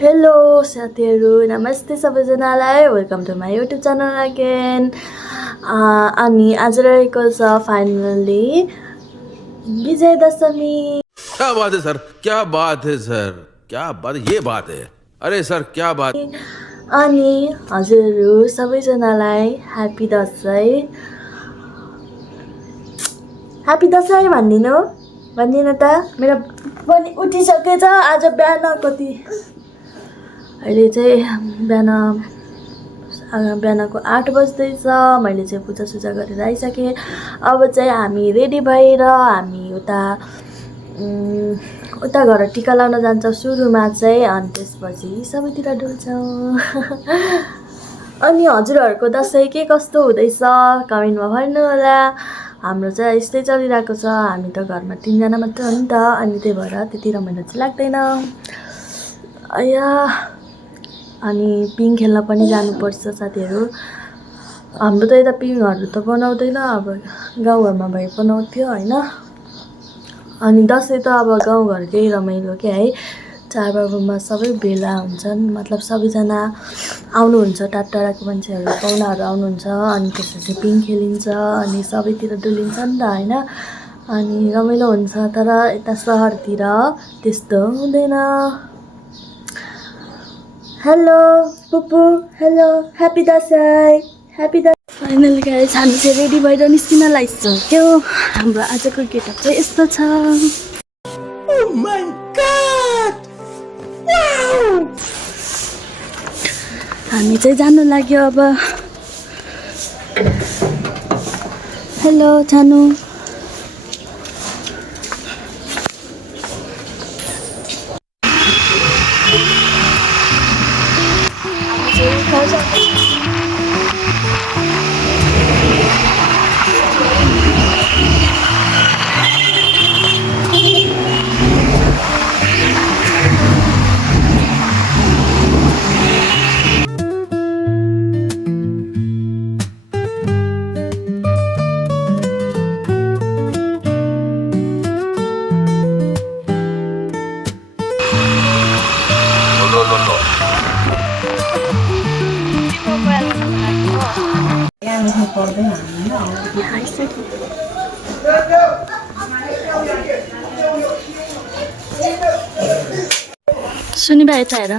Hello साथीहरू, नमस्ते सबैजनालाई। Welcome to my YouTube channel again. अनि आज रहेको छ फाइनली विजय दशमी। क्या बात है सर, क्या बात है सर, क्या बात, ये बात है। अरे सर क्या बात। अनि हजुरहरू सबैजनालाई ह्यापी दसैँ। ह्यापी दसैँ भनिदिनु त। मेरो पनि उठिसकेछ आज बिहान कति अहिले चाहिँ बिहानको 8 बज्दैछ। मैले चाहिँ पूजासुजा गरेर आइसकेँ। अब चाहिँ हामी रेडी भएर हामी उता गएर टिका लाउन जान्छौँ सुरुमा चाहिँ, अनि त्यसपछि सबैतिर डुल्छौँ। अनि हजुरहरूको दसैँ के कस्तो हुँदैछ कमेन्टमा भन्नु होला। हाम्रो चाहिँ यस्तै चलिरहेको छ। हामी त घरमा 3 जना मात्र हो नि त, अनि त्यही भएर त्यति रमाइलो चाहिँ लाग्दैन। अनि पिङ खेल्न पनि जानुपर्छ साथीहरू। हाम्रो त यता पिङहरू त बनाउँदैन, अब गाउँघरमा भए बनाउँथ्यो होइन। अनि दसैँ त अब गाउँघरकै रमाइलो के है। चाडबाडमा सबै भेला हुन्छन्, मतलब सबैजना आउनुहुन्छ, टाढाको मान्छेहरू पाहुनाहरू आउनुहुन्छ। अनि त्यसपछि पिङ खेलिन्छ अनि सबैतिर डुलिन्छ नि त होइन। अनि रमाइलो हुन्छ। तर यता सहरतिर त्यस्तो हुँदैन। हेलो पुपु, hello, happy Dashain, happy Dashain. Finally guys हामी चाहिँ रेडी भएर निस्किन लागिसक्यो। हाम्रो आजको गेटअप चाहिँ यस्तो छ। Oh my God! Wow! हामी चाहिँ जानु लाग्यो अब। हेलो छानु। सुनि भाइ यता हेर।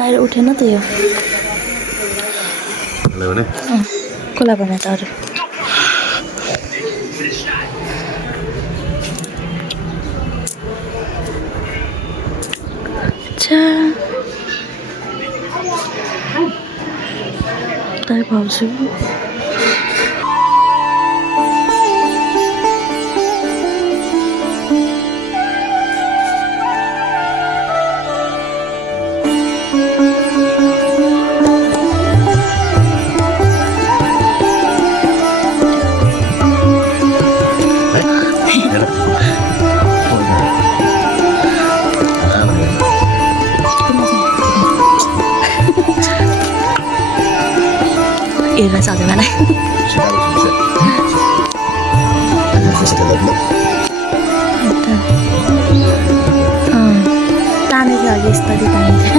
आएर उठेन त यो कसलाई भने त अरू। ताई भाउजू हेरेर चाहिँ मलाई ताने थियो अघि यस्तरी तानिन्थ्यो।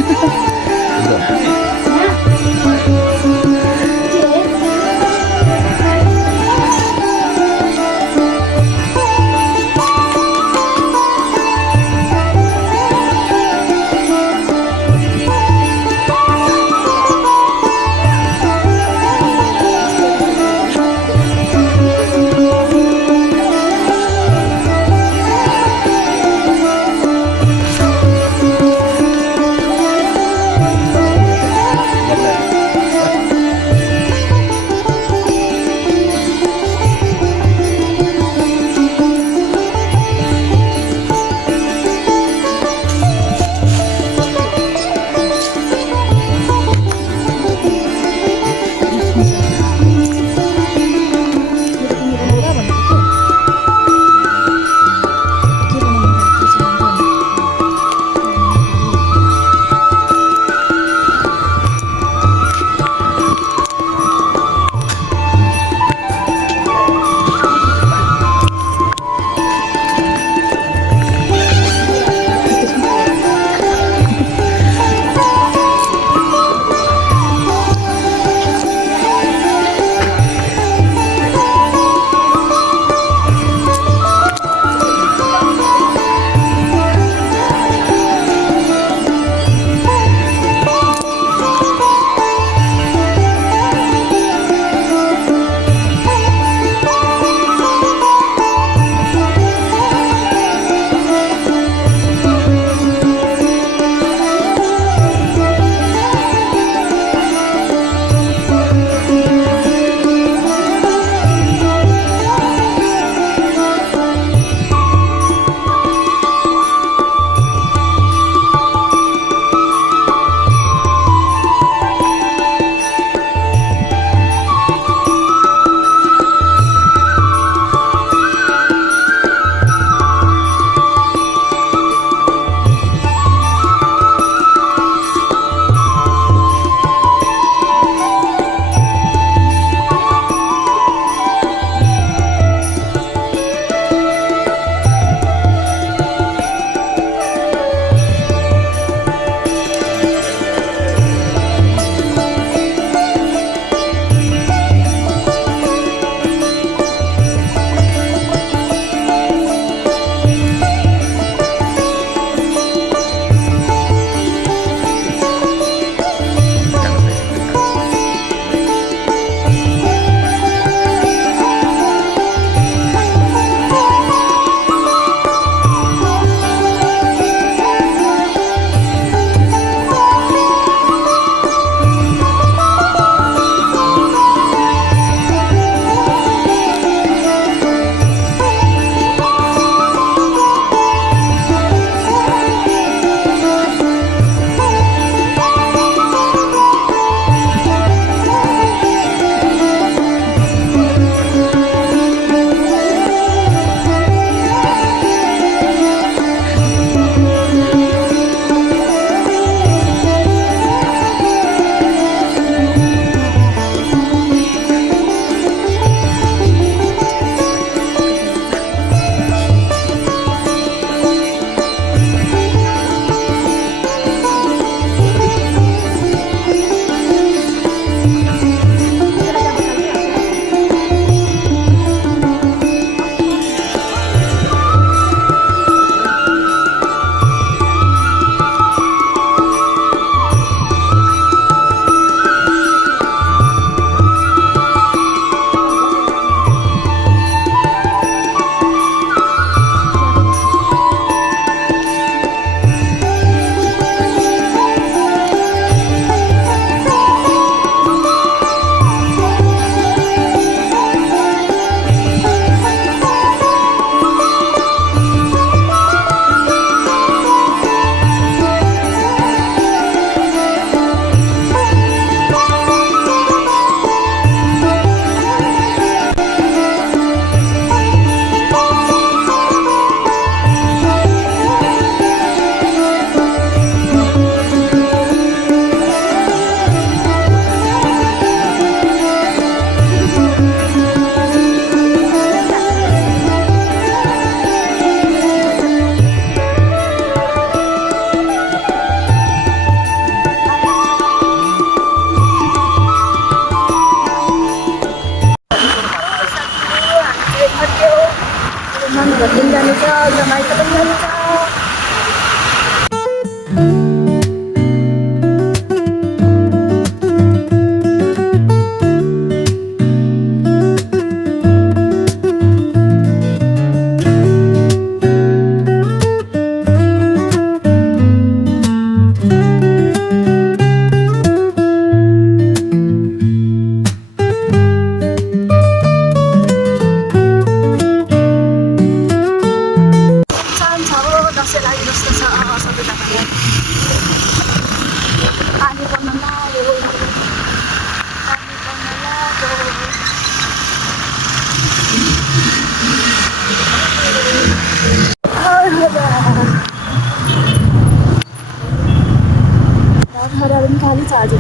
आज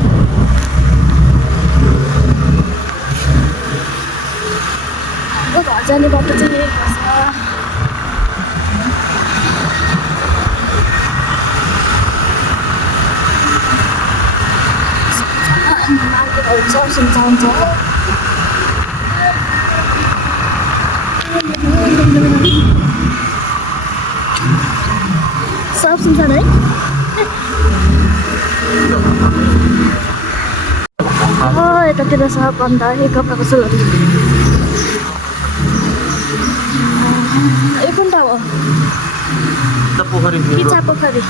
हाम्रो घर जाने बाटो चाहिँ यही पर्छ मार्केटहरू छ सुनसान छ सब सुनसान है यतातिर सब अन्त यो कपडा पसलहरू यो कुन ठाउँ हो किचा पोखरी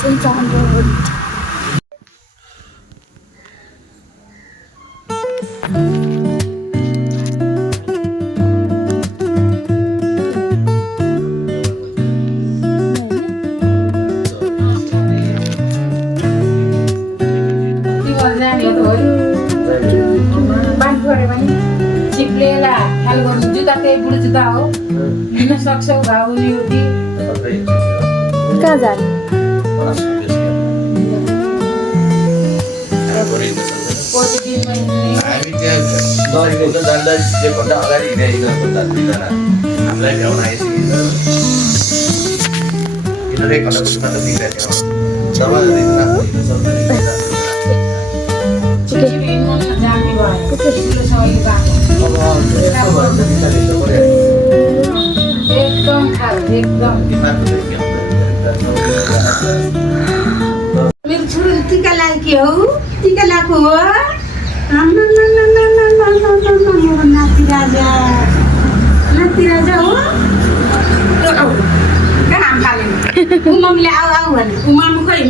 सुनसान रोड चिप्लेला ख्याल गर्नु जुत्ता त्यही बुढो जुत्ता हो लिन सक्छौ घाउ युवती कहाँ जाने प्रतिदिन महिना हामी त्यहाँ नजिक जाँदा एकभन्दा अगाडि हिँडिदिनु हामीलाई भ्याउन आइसकेको छ एक घन्टा पुग्दा त बिग्रिरहेको जान्ने भयो एकदम खायो एकदम मेरो छोरो टिका लागेको हो टिका लगाएको हो नाति राजा हो कहाँ फाले ऊ मम्मीले आऊ आऊ भने ऊ मामु खै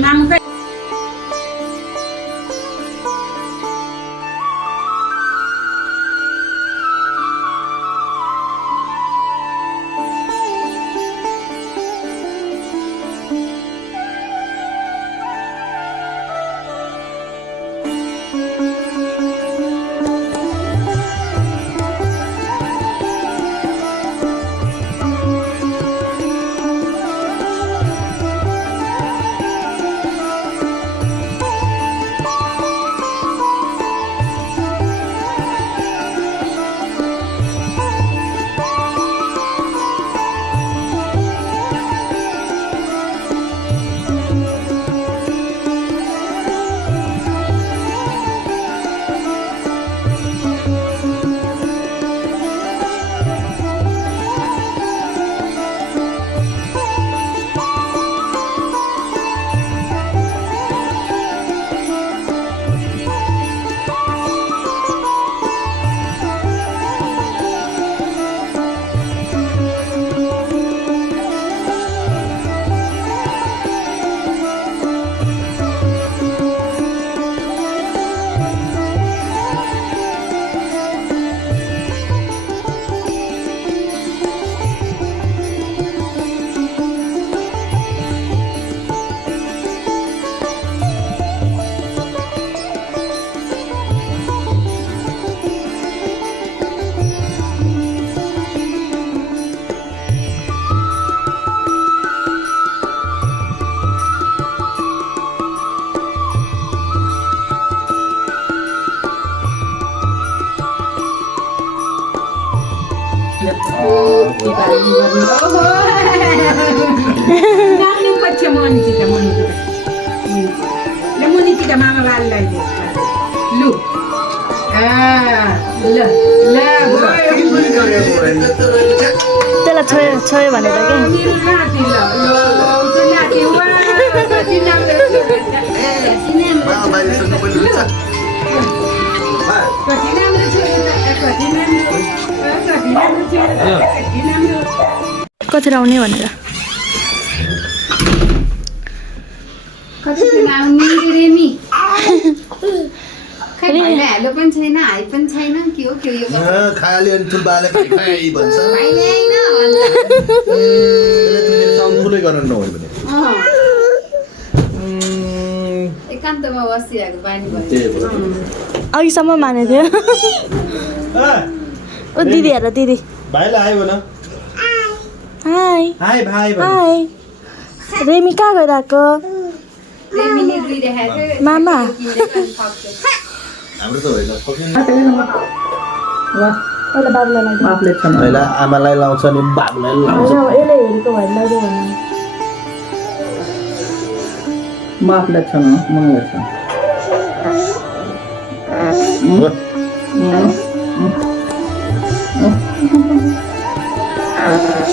मामा बाललाई लु त्यसलाई छोयो भनेर कतिखेर आउने भनेर हेलो पनि छैन हाई पनि छैन के हो के यो खाली अनि ठुल्बाले खाइ भन्छ ठुलै गर्न नहोस् भने एकान्तमा बसिरहेको बानी भयो अघिसम्म मानेको थियो ओ दिदी हेर दिदी भाइलाई आयो भन हाई हाई भाइ हाई रेमी कहाँ गइरहेको रेमीले दुइरहेको थियो मामा हाम्रो त होइन पहिला बाबुलाई लाग्यो बाबुले छन् पहिला आमालाई लाउँछ नि बाबुलाई लाउँछ होइन यसले हेरेको भएर लाग्यो भने बाबुले छन् मलाई छन्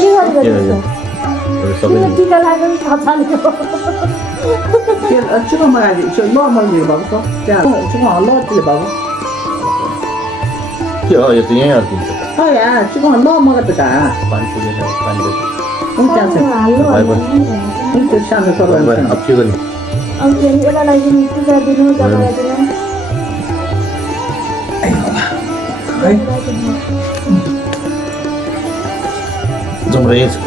के गरिरहेको सबै टिका लाग्यो नि थाहा छैन चिकन मगाएको थियो नर्मल दियो बाबु त्यहाँ चिकन हल्ला दियो बाबु के हो यो त यहीँ अर्किन्छ यहाँ चिकन हल्ला मगाएको त पानी पुगेन पानी त्यहाँ छ हाल्नु त्यो सानो सबै अब के गर्ने अब के यसलाई लागि टिका दिनु जग्गा दिनु जाउँ र यहीँ छु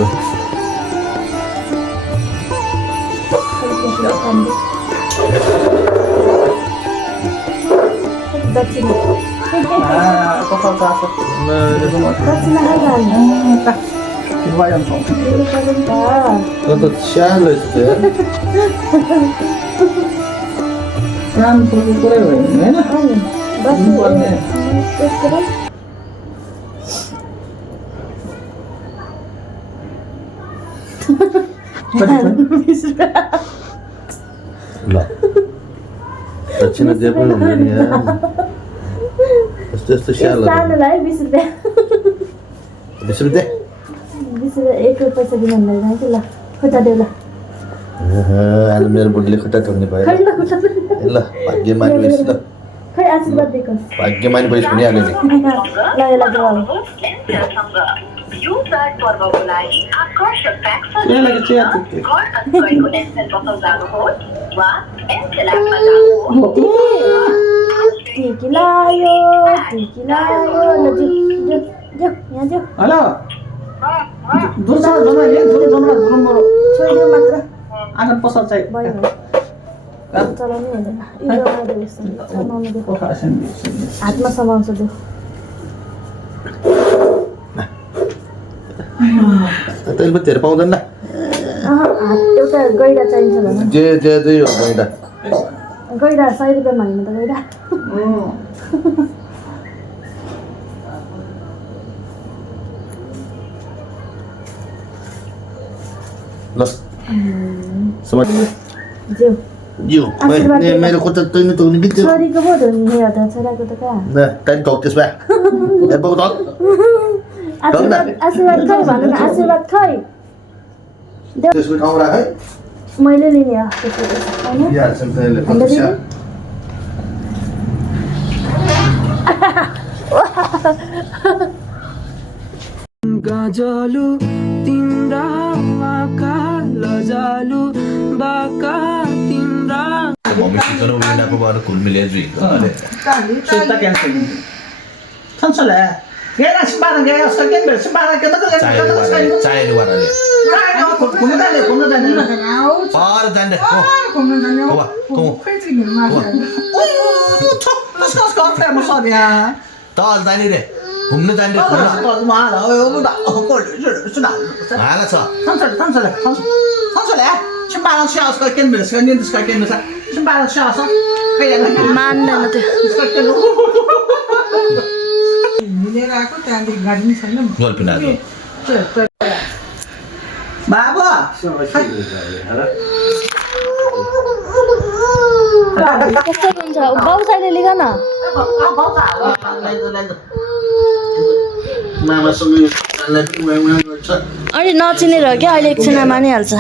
दक्षिणा पकाउँछ दक्षिणा खाइरहनु त सानो छ त्यो काम पुग्नु कुरै होइन होइन बस्नुपर्ने ल दक्षिणा जे पनि हुँदैन यहाँ यस्तो यस्तो स्याल सानोलाई 20 रुपियाँ 20 रुपियाँ 20 रुपियाँ 1 पैसा दिनु हुँदैन कि ल खुट्टा देऊ ल आज मेरो बुढीले खुट्टा ठोक्ने भयो खै ल खुट्टा ल भाग्यमानी भइस् ल खै आशीर्वाद दिएको भाग्यमानी भइस् भनिहाल्यो नि ल यसलाई देऊ अब यो चाडपर्वको लागि आकर्षक प्याक्स यसलाई चाहिँ घर अनुगएको नेसनल पसल जानुहोस् वा एमटेलएपमा जानुहोस् टिकी लायो ल जो यहाँ जो हेलो दूर छ जम्मा नि दूर छोडिदियो मात्र आँगन पसल चाहिँ भयो चलाउनै हुँदैन यो लगाइदियो यस्तो समाउनु दियो हातमा समाउँछ दियो तैँले पो धेरै पाउँदैन ल हात एउटा गैडा चाहिन्छ भने जे जे जे हो गइडा गैडा 100 रुपियाँमा होइन त गैडा ल समाज ज्यू यो मेरो खुट्टा तैँले ठोक्ने कि त्यो छोरीको पो धुने हो त छोराको त कहाँ न तैँले ठोक त्यसमा ए बाबु ठोक आशीर्वाद खै भन्नु न आशीर्वाद खै त्यसको ठाउँ राख है मैले लिने हो त्यसको होइन यहाँ छन् तैँले अन्त दिदी गजलु तिम्रा आँखा लजालु बाका तिम्रा मम्मी सिकर उडाको बार कुल मिले जुई सुत्ता क्यान्सल छन्सले गेरा सिबारा गेरा सकेन बे सिबारा के त चाय वाराले घुम्नु जाने पार जान्दै हो हो कसको फेमस हो यहाँ तल जाने रे घुम्न जाने रे हाला छ मान्दैन त्यो गोलपिना बाबु कस्तो हुन्छ बाउ चाहिँले लिग न मामासँग गर्छ अनि नचिनेर हो क्या अहिले एकछिनमा मानिहाल्छ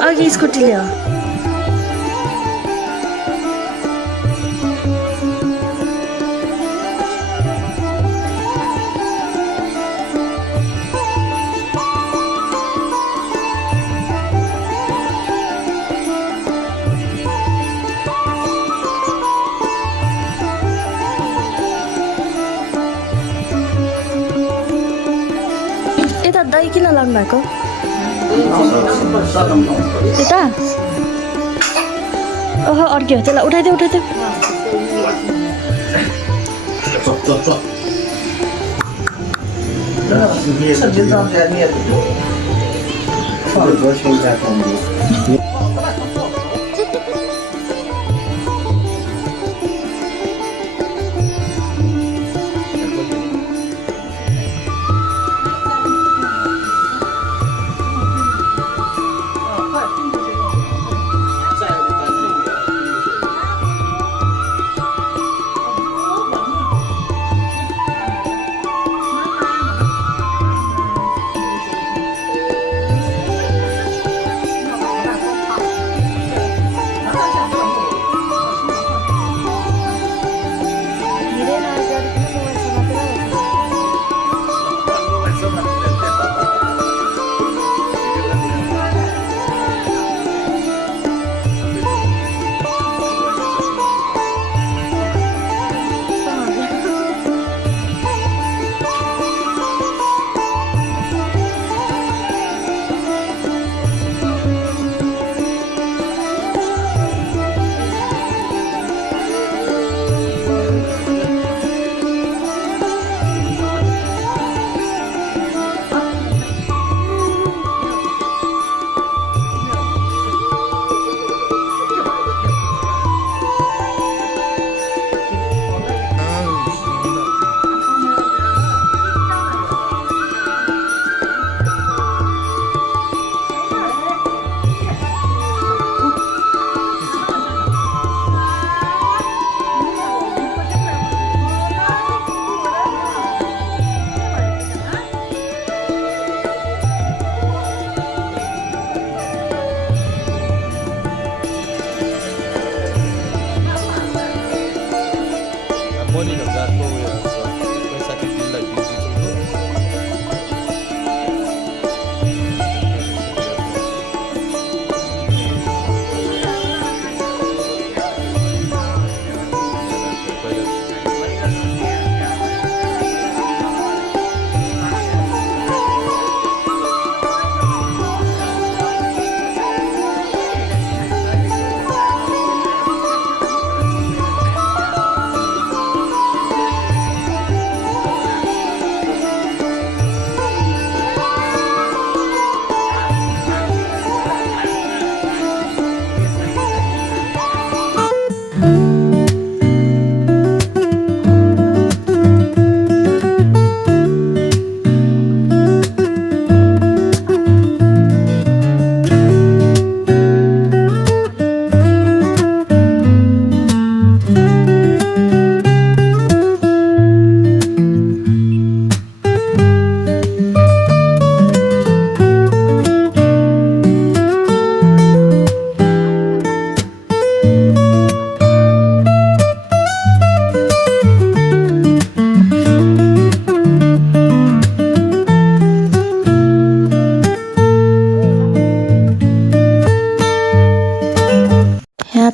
अघि स्कुटी ल्याऊ यता दही किन लानु भएको यता ओहो अर्क्यो त्यसलाई उठाइदेऊ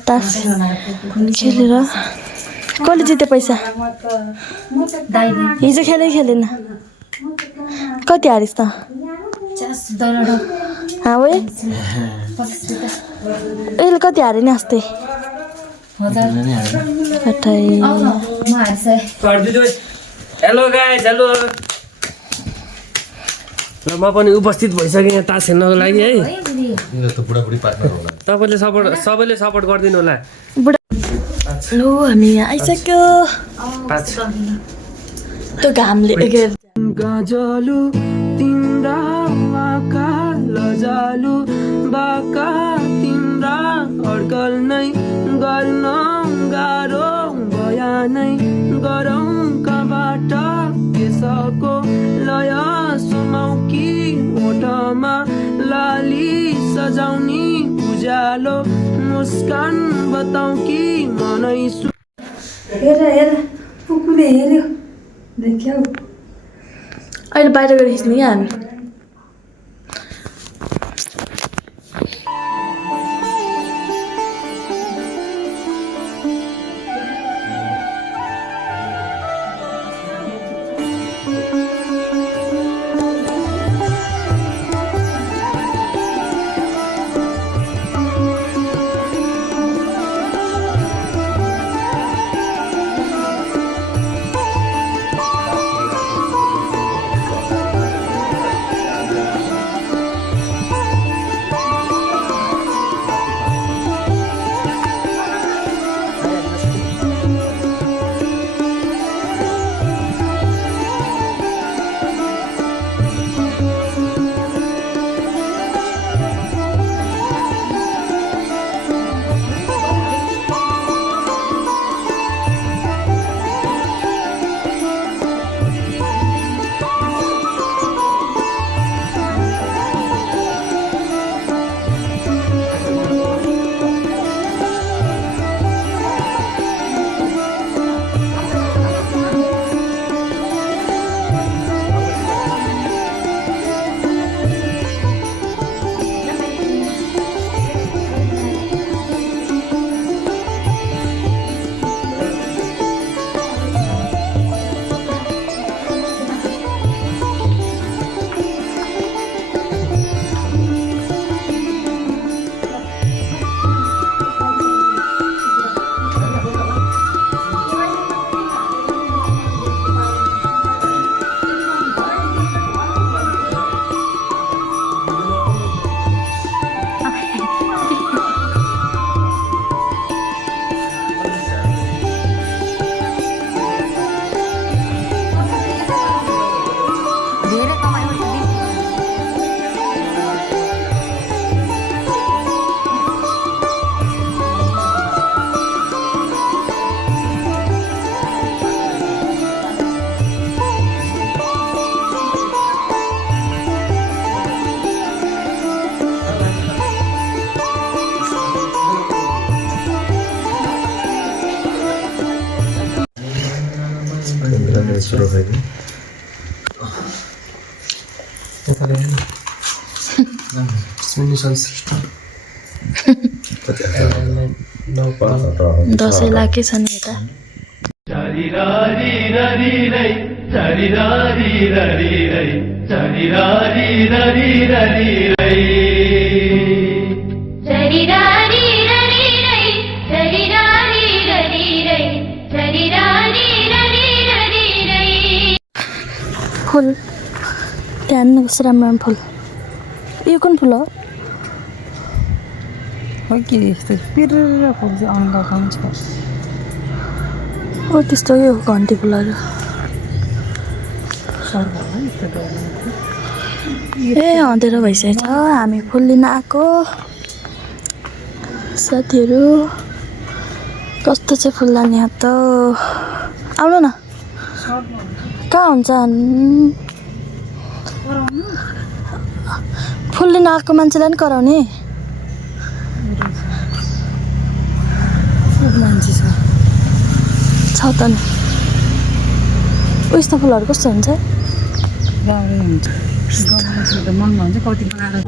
तास खेलेर कसले जिते पैसा हिजो खेलेन कति हारिस् त यसले कति हारे नि अस्ति हेलो गाइस हेलो र म पनि उपस्थित भइसकेँ यहाँ तास हेर्नको लागि है तपाईँले सबैले सपोर्ट गरिदिनु होला लु हामी यहाँ आइसक्यो त्यो घामले गजलु तिम्रा आँखा लजालु बाका तिम्रा अड्कल नै गर्न गाह्रो बयानै गरौँ कबाट यसको लय सुमाउ कि ओठमा लाली सजाउने उज्यालो मुस्कान बताउ कि मनै हेर हेर कुकुरले हेऱ्यो देख्यौ अहिले बाहिर गएर खिच्ने क्या हामी दसैँ लागेछ नि यता फुल ध्यान कस्तो राम्रो राम्रो फुल यो कुन फुल हो के यस्तो पिर्र फुल चाहिँ अङ्ग खान्छ ओ त्यस्तो यो घन्टी फुलहरू ए अँधेरो भइसकेछ हामी फुल लिन आएको साथीहरू कस्तो चाहिँ फुल लाने हात त आउनु न कहाँ हुन्छ फुल लिन आएको मान्छेलाई नि कराउने मान्छे छ त नि उयस्तो फुलहरू कस्तो हुन्छ राम्रै हुन्छ गाउँमा त महँगो हुन्छ कति बनाएर